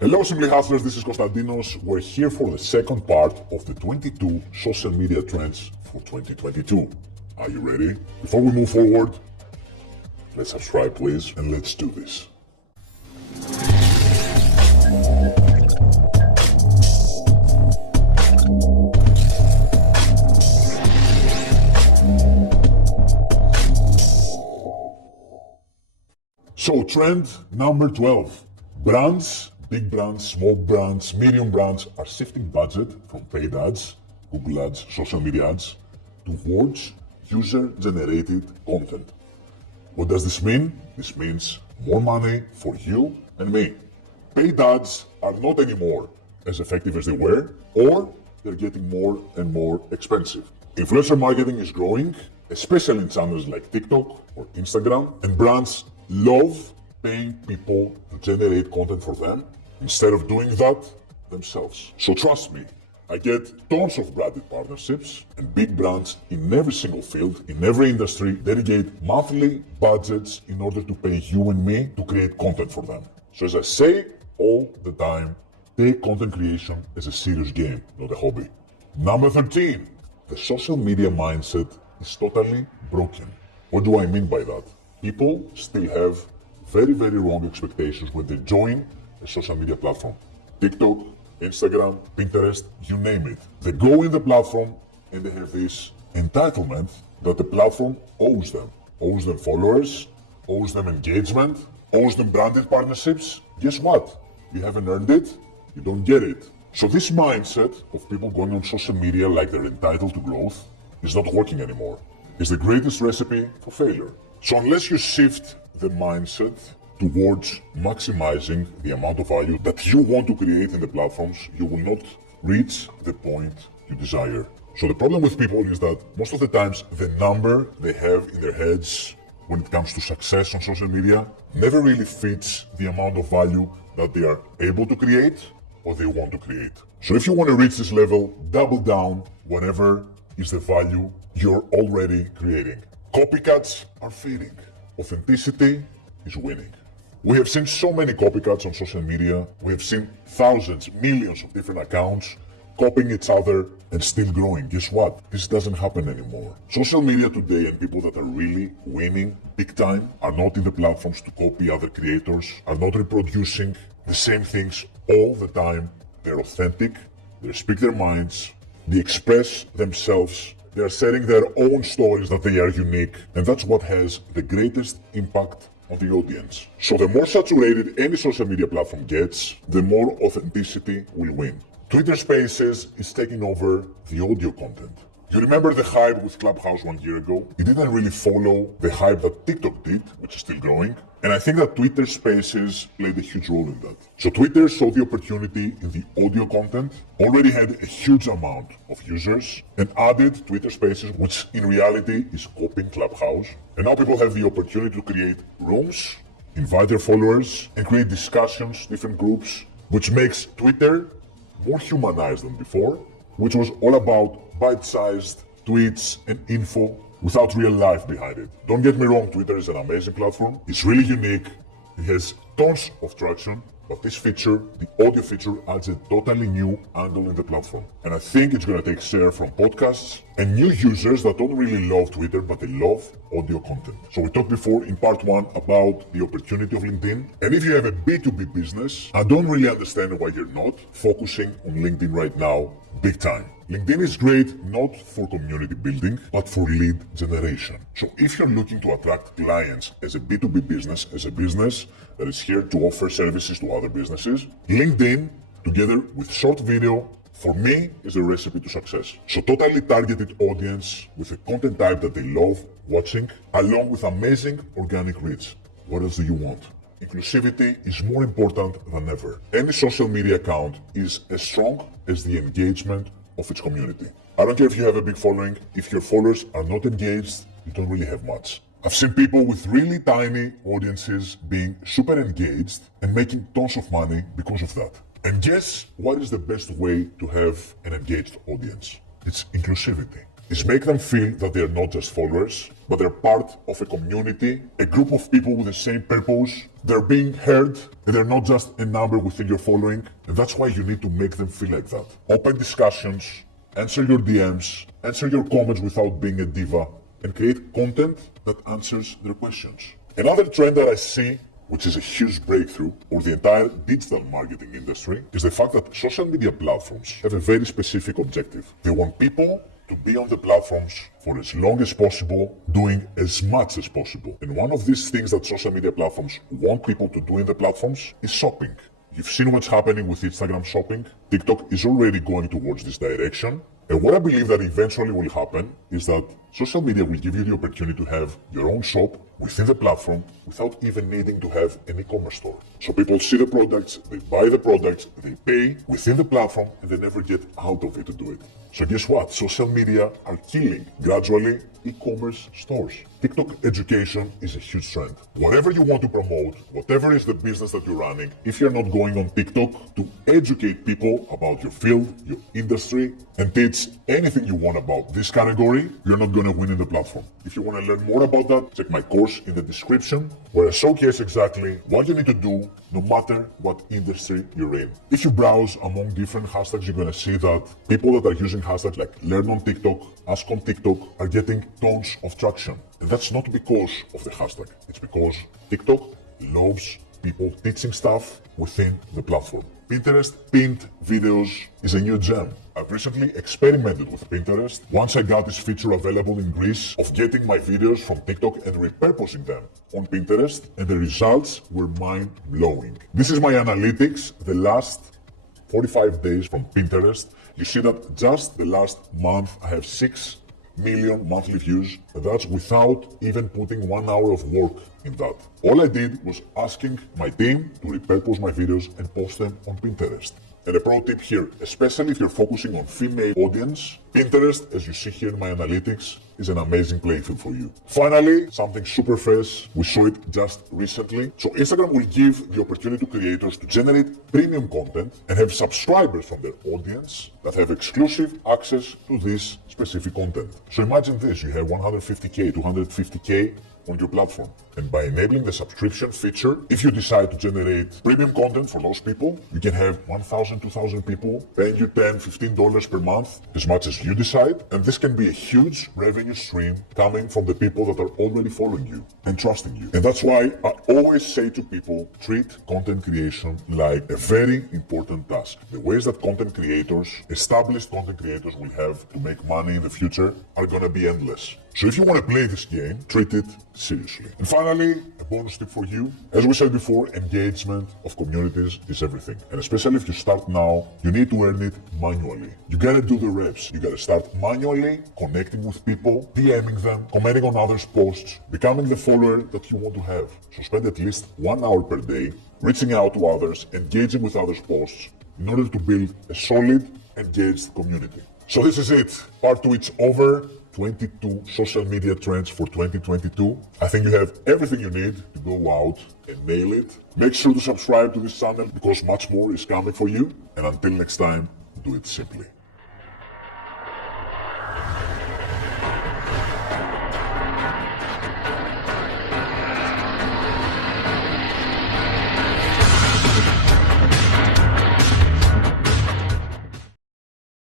Hello Simply Hustlers, this is Konstantinos. We're here for the second part of the 22 social media trends for 2022. Are you ready? Before we move forward, let's subscribe please, and let's do this. So trend number 12. Brands, big brands, small brands, medium brands are shifting budget from paid ads, Google ads, social media ads, towards user-generated content. What does this mean? This means more money for you and me. Paid ads are not anymore as effective as they were, or they're getting more and more expensive. Influencer marketing is growing, especially in channels like TikTok or Instagram, and brands love paying people to generate content for them instead of doing that themselves. So trust me, I get tons of branded partnerships, and big brands in every single field, in every industry, dedicate monthly budgets in order to pay you and me to create content for them. So as I say all the time, take content creation as a serious game, not a hobby. Number 13, the social media mindset is totally broken. What do I mean by that? People still have very wrong expectations when they join a social media platform. TikTok, Instagram, Pinterest, you name it. They go in the platform and they have this entitlement that the platform owes them. Owes them followers, owes them engagement, owes them branded partnerships. Guess what? You haven't earned it, you don't get it. So this mindset of people going on social media like they're entitled to growth is not working anymore. It's the greatest recipe for failure. So unless you shift the mindset towards maximizing the amount of value that you want to create in the platforms, you will not reach the point you desire. So the problem with people is that most of the times the number they have in their heads when it comes to success on social media never really fits the amount of value that they are able to create or they want to create. So if you want to reach this level, double down whatever is the value you're already creating. Copycats are fading. Authenticity is winning. We have seen so many copycats on social media. We have seen thousands, millions of different accounts copying each other and still growing. Guess what? This doesn't happen anymore. Social media today and people that are really winning big time are not in the platforms to copy other creators, are not reproducing the same things all the time. They're authentic, they speak their minds, they express themselves. They are sharing their own stories that they are unique, and that's what has the greatest impact on the audience. So the more saturated any social media platform gets, the more authenticity will win. Twitter Spaces is taking over the audio content. You remember the hype with Clubhouse 1 year ago? It didn't really follow the hype that TikTok did, which is still growing. And I think that Twitter Spaces played a huge role in that. So Twitter saw the opportunity in the audio content, already had a huge amount of users, and added Twitter Spaces, which in reality is copying Clubhouse. And now people have the opportunity to create rooms, invite their followers, and create discussions, different groups, which makes Twitter more humanized than before, which was all about bite-sized tweets and info without real life behind it. Don't get me wrong, Twitter is an amazing platform. It's really unique. It has tons of traction, but this feature, the audio feature, adds a totally new angle in the platform. And I think it's going to take share from podcasts and new users that don't really love Twitter, but they love audio content. So we talked before in part 1 about the opportunity of LinkedIn. And if you have a B2B business, I don't really understand why you're not focusing on LinkedIn right now big time. LinkedIn is great not for community building, but for lead generation. So if you're looking to attract clients as a B2B business, as a business that is here to offer services to other businesses, LinkedIn, together with short video, for me, is a recipe to success. So totally targeted audience with a content type that they love watching, along with amazing organic reach. What else do you want? Inclusivity is more important than ever. Any social media account is as strong as the engagement of its community. I don't care if you have a big following, if your followers are not engaged, you don't really have much. I've seen people with really tiny audiences being super engaged and making tons of money because of that. And guess what is the best way to have an engaged audience? It's inclusivity. is make them feel that they are not just followers, but they're part of a community, a group of people with the same purpose. They're being heard, and they're not just a number within your following. And that's why you need to make them feel like that. Open discussions, answer your DMs, answer your comments without being a diva, and create content that answers their questions. Another trend that I see, which is a huge breakthrough for the entire digital marketing industry, is the fact that social media platforms have a very specific objective. They want people to be on the platforms for as long as possible, doing as much as possible. And one of these things that social media platforms want people to do in the platforms is shopping. You've seen what's happening with Instagram shopping. TikTok is already going towards this direction. And what I believe that eventually will happen is that social media will give you the opportunity to have your own shop within the platform without even needing to have an e-commerce store. So people see the products, they buy the products, they pay within the platform, and they never get out of it to do it. So guess what? Social media are killing, gradually, e-commerce stores. TikTok education is a huge trend. Whatever you want to promote, whatever is the business that you're running, if you're not going on TikTok to educate people about your field, your industry, and teach anything you want about this category, you're not going to win in the platform. If you want to learn more about that, check my course in the description, where I showcase exactly what you need to do no matter what industry you're in. If you browse among different hashtags, you're going to see that people that are using hashtags like learn on TikTok, ask on TikTok are getting tons of traction. And that's not because of the hashtag. It's because TikTok loves people teaching stuff within the platform. Pinterest pinned videos is a new gem. I've recently experimented with Pinterest once I got this feature available in Greece of getting my videos from TikTok and repurposing them on Pinterest, and the results were mind-blowing. This is my analytics the last 45 days from Pinterest. You see that just the last month I have 6 million monthly views. That's without even putting 1 hour of work in that. All I did was asking my team to repurpose my videos and post them on Pinterest. And a pro tip here, especially if you're focusing on female audience, Pinterest, as you see here in my analytics, is an amazing playfield for you. Finally, something super fresh, we saw it just recently. So Instagram will give the opportunity to creators to generate premium content and have subscribers from their audience that have exclusive access to this specific content. So imagine this, you have 150K, 250K on your platform. And by enabling the subscription feature, if you decide to generate premium content for those people, you can have 1,000, 2,000 people paying you $10, $15 per month, as much as you decide. And this can be a huge revenue stream coming from the people that are already following you and trusting you. And that's why I always say to people, treat content creation like a very important task. The ways that content creators, established content creators will have to make money in the future are gonna be endless. So if you want to play this game, treat it seriously. And finally, a bonus tip for you. As we said before, engagement of communities is everything. And especially if you start now, you need to earn it manually. You gotta do the reps. You gotta start manually connecting with people, DMing them, commenting on others' posts, becoming the follower that you want to have. So spend at least 1 hour per day reaching out to others, engaging with others' posts in order to build a solid, engaged community. So this is it. Part 2 is over. 22 social media trends for 2022. I think you have everything you need to go out and nail it. Make sure to subscribe to this channel because much more is coming for you. And until next time, do it simply.